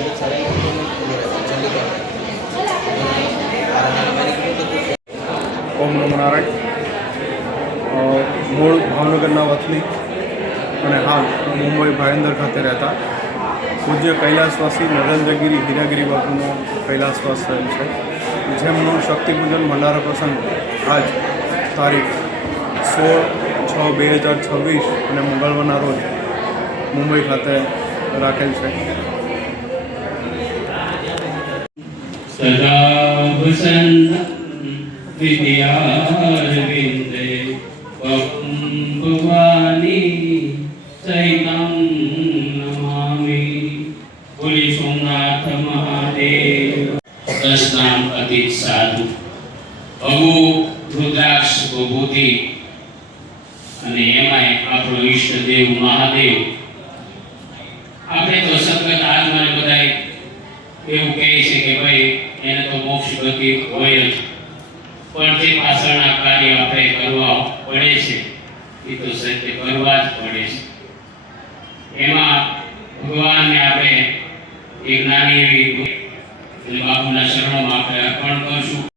ઓમ નમો નારાયણ. મૂળ ભાવનગરના વતની અને હાલ મુંબઈ ભાયંદર ખાતે રહેતા પૂજ્ય કૈલાસવાસી નરેન્દ્રગીરી હીરાગીરી બાપુનો કૈલાસવાસ થયેલ છે, જેમનું શક્તિપૂજન ભંડારા પ્રસંગ આજ તારીખ 16/6/2026 અને મંગળવારના રોજ મુંબઈ ખાતે રાખેલ છે. વિદ્યારવિંદે ભવાની સૈતમ નમામિ. બોલી સોમનાથ મહાદેવ. દસનામ અતિત સાધુ અમુ રુદ્રાક્ષ વિભૂતિ અને એમાંય આપણો ઈષ્ટદેવ મહાદેવ. આપણે તો સંગત આત્માને બધાય એવું કહે છે કે ભાઈ એને તો મોક્ષ ગતિ હોય જ, પણ જે પાછળના કાર્ય આપણે કરવા પડે છે એ તો સત્ય કરવા જ પડે છે. એમાં ભગવાનને આપણે એક નાની એવી બાપુના શરણોમાં આપણે અર્પણ કરશું.